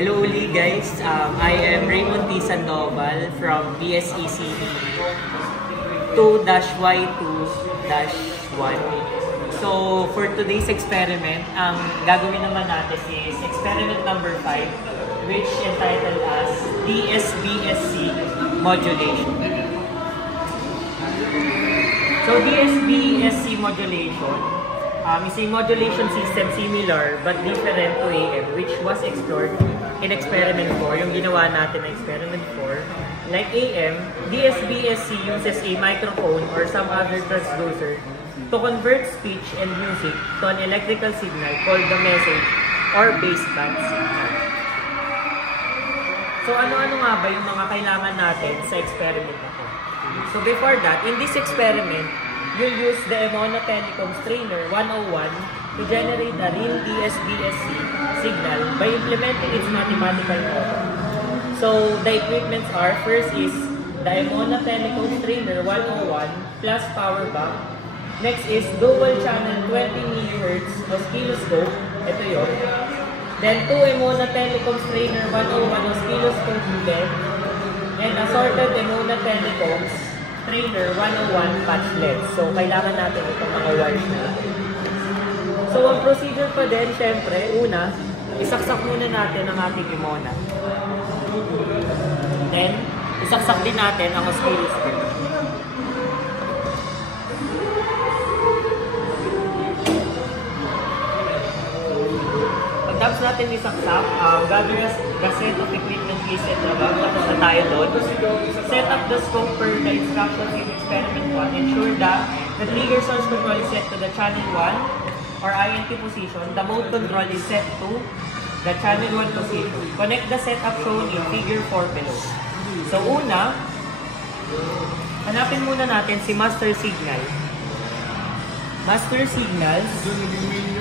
Hello uli guys, I am Raymond T. Sandoval from BSECE 2-Y2-1. So for today's experiment, ang gagawin naman natin is experiment number 5, which entitled as DSBSC modulation. So DSBSC modulation is a modulation system similar but different to AM, which was explored in experiment 4, yung ginawa natin na experiment 4. Like AM, DSBSC uses a microphone or some other transducer to convert speech and music to an electrical signal called the message or baseband signal. So ano-ano nga ba yung mga kailangan natin sa experiment na to? So before that, in this experiment, you'll use the Emona Telecom Strainer 101 to generate a real DSBSC signal by implementing its mathematical model. So the equipments are, first is the Emona Telecom Strainer 101 plus power bank. Next is dual channel 20 MHz oscilloscope. Ito yun. Then 2 Emona Telecom Strainer 101 oscilloscope LED and assorted Emona Telecoms Strainer 101 patch LED. So, kailangan natin itong mga wires natin. So, ang procedure pa din, syempre, una, isaksak muna natin ang ating Emona. Then, isaksak din natin ang oscilloscope. Pagtapos natin isaksak, gagawin the set of equipment reset na ba? Tapos na tayo doon. Set up the scope per the instructions in experiment 1. Ensure that the trigger source control is set to the channel 1 or INT position. The mode control is set to the channel 1 position. Connect the setup shown in figure 4 below. So una, hanapin muna natin si master signal. Master signals,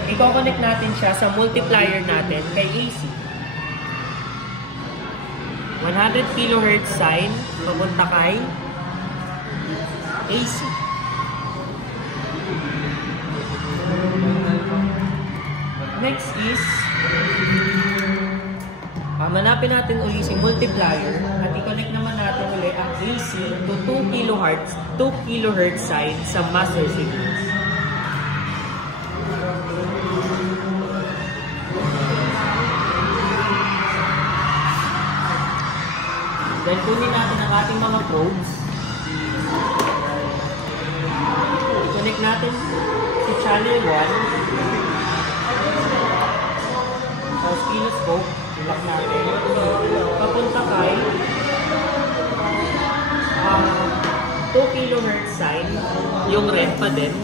i-connect natin siya sa multiplier natin kay AC. 100 kHz sine, papunta kay AC. Next is, manapin natin uli si multiplier at i-connect naman natin uli ang AC to 2 kHz sine sa master signals. Then, kunin natin ang ating mga probes. I-connect natin si channel 1. Oscilloscope. I-lock natin. Papunta kay 2 kHz sine. Yung red pa din.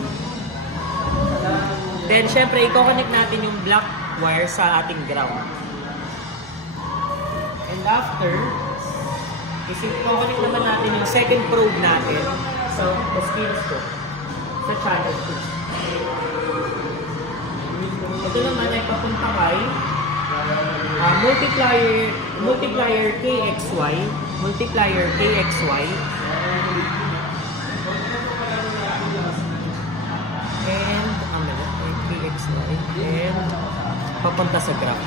Then, syempre, i-connect natin yung black wire sa ating ground. And after, i-connect naman natin yung second probe natin sa oscilloscope sa channel 2. Ito naman ay papunta kay multiplier KXY and KXY and papunta sa graph.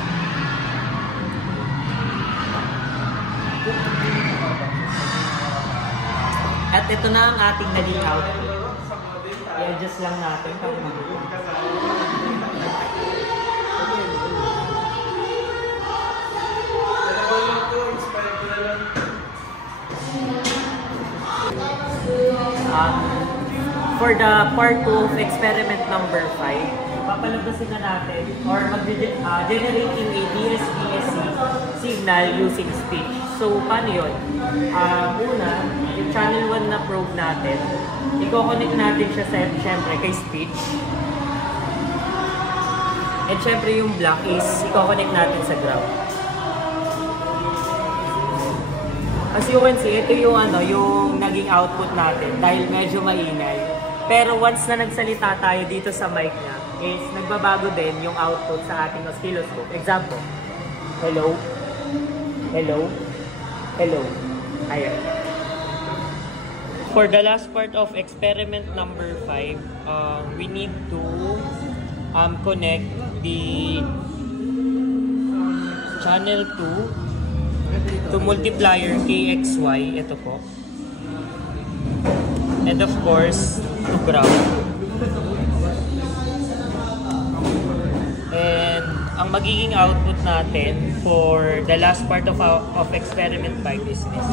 At ito na ang ating naging output. I-adjust lang natin. For the part 2 of experiment number 5, papalabasin na natin or generating a DSBSC signal using speech. So, paano yun? Una, yung channel 1 na probe natin, i-connect natin siya syempre kay speech. And syempre yung black is i-connect natin sa ground. As you can see, ito yung yung naging output natin dahil medyo maingay. Pero once na nagsalita tayo dito sa mic niya, is nagbabago din yung output sa ating oscilloscope. Example, hello, hello, hello. Ayan. For the last part of experiment number 5, we need to connect the channel 2 to multiplier KXY, ito po. And of course, to ground. And ang magiging output natin for the last part of experiment 5 is this.